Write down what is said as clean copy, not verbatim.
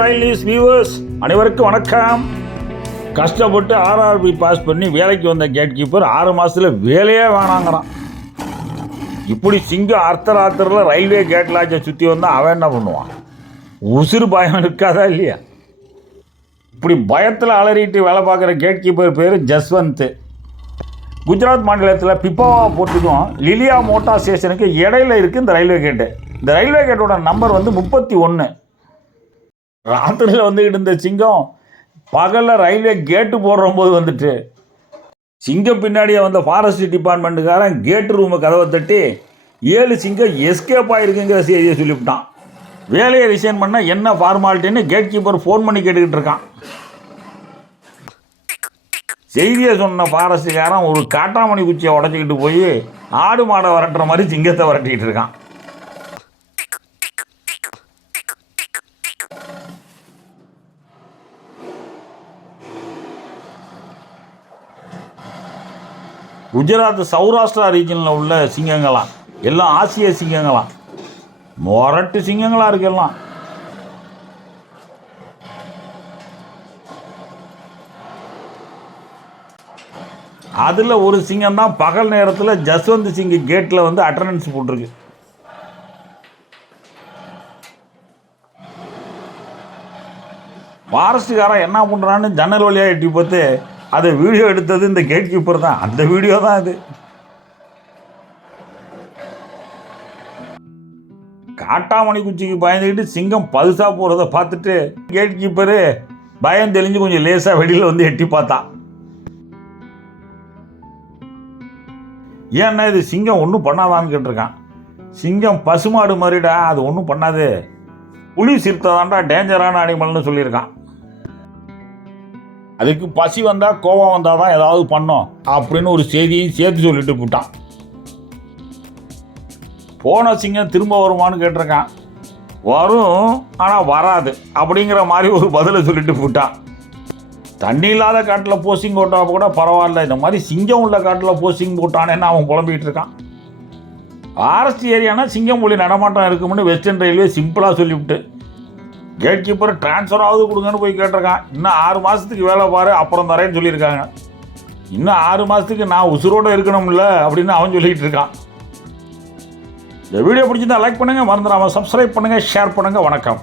ரயில் news viewers அனைவருக்கும் வணக்கம். கஷ்டப்பட்டு ஆர்ஆர்பி பாஸ் பண்ணி வேலைக்கு வந்த கேட் கீப்பர் 6 மாதத்தில் வேலையே வேணாங்கிறான். இப்படி சிங்கம் அர்த்தராத்திரில் ரயில்வே கேட் லாட்சை சுற்றி வந்தால் அவன் என்ன பண்ணுவான்? உசுறு பயம் இருக்காதா இல்லையா? இப்படி பயத்தில் அலறிட்டு வேலை பார்க்குற கேட் கீப்பர் பேர் ஜஸ்வந்த். குஜராத் மாநிலத்தில் பிப்பாவா போர்ட்டுக்கும் லிலியா மோட்டார் ஸ்டேஷனுக்கு இடையில இருக்குது இந்த ரயில்வே கேட்டு. இந்த ரயில்வே கேட்டோட நம்பர் 31. ராத்திரியில் வந்துக்கிட்டு இருந்த சிங்கம் பகலில் ரயில்வே கேட்டு போடுறம்போது வந்துட்டு சிங்கம் பின்னாடியே வந்த ஃபாரஸ்ட் டிபார்ட்மெண்ட்டுக்காரன் கேட்டு ரூமை கதவை தட்டி 7 சிங்கம் எஸ்கேப் ஆகிருக்குங்கிற செய்தியை சொல்லிவிட்டான். வேலையை ரிசைன் பண்ண என்ன ஃபார்மாலிட்டின்னு கேட் கீப்பர் ஃபோன் பண்ணி கேட்டுக்கிட்டு இருக்கான். செய்தியை சொன்ன ஃபாரஸ்ட்டுக்காரன் ஒரு காட்டாமணி குச்சியை உடச்சிக்கிட்டு போய் ஆடு மாடை விரட்டுற மாதிரி சிங்கத்தை விரட்டிக்கிட்டு இருக்கான். குஜராத் சௌராஷ்டிரா ரீஜனில் உள்ள சிங்கங்களாம் எல்லாம் ஆசிய சிங்கங்களாம், மொரட்டு சிங்கங்களாக இருக்கு எல்லாம். அதில் ஒரு சிங்கம் தான் பகல் நேரத்தில் ஜஸ்வந்த் சிங் கேட்டில் வந்து அட்டண்டன்ஸ் போட்டிருக்கு. ஃபாரஸ்ட்டுக்காரன் என்ன பண்ணுறான்னு ஜன்னல் வழியாக எட்டி பார்த்து அதை வீடியோ எடுத்தது இந்த கேட் கீப்பர் தான். அந்த வீடியோ தான் இது. காட்டாமணி குச்சிக்கு பயந்துக்கிட்டு சிங்கம் பல்சா போகிறத பார்த்துட்டு கேட் கீப்பரு பயம் தெளிஞ்சு கொஞ்சம் லேசாக வெளியில் வந்து எட்டி பார்த்தான். ஏன்னா இது சிங்கம் ஒன்றும் பண்ணாதான்னு கேட்டிருக்கான். சிங்கம் பசுமாடு மாதிரிடா, அது ஒன்றும் பண்ணாது, புலி சிறுத்தைதான்டா டேஞ்சரான அனிமல்னு சொல்லியிருக்கான். அதுக்கு பசி வந்தால் கோபம் வந்தால் தான் ஏதாவது பண்ணோம் அப்படின்னு ஒரு செய்தியும் சேர்த்து சொல்லிட்டு போட்டான். போன சிங்கம் திரும்ப வருமானு கேட்டிருக்கான். வரும், ஆனால் வராது அப்படிங்கிற மாதிரி ஒரு பதிலை சொல்லிட்டு போட்டான். தண்ணி இல்லாத காட்டில் போஸ்டிங் போட்டால் கூட பரவாயில்ல, இந்த மாதிரி சிங்கம் உள்ள காட்டில் போஸ்டிங் போட்டானேன்னு அவன் புலம்பிகிட்டு இருக்கான். ஃபாரஸ்ட் ஏரியானா சிங்கம் மொழி நடமாட்டம் இருக்கும்னு வெஸ்டர்ன் ரயில்வே சிம்பிளாக சொல்லிவிட்டு கேட் கீப்பர் ட்ரான்ஸ்ஃபர் ஆகுது கொடுங்கன்னு போய் கேட்டிருக்கான். இன்னும் 6 மாதத்துக்கு வேலை பாரு அப்புறம் தரேன்னு சொல்லியிருக்காங்க. இன்னும் 6 மாதத்துக்கு நான் உசுரோடு இருக்கணும்ல அப்படின்னு அவன் சொல்லிகிட்டு இருக்கான். இந்த வீடியோ பிடிச்சிருந்தா லைக் பண்ணுங்கள், மறந்துடாமல் சப்ஸ்கிரைப் பண்ணுங்கள், ஷேர் பண்ணுங்கள். வணக்கம்.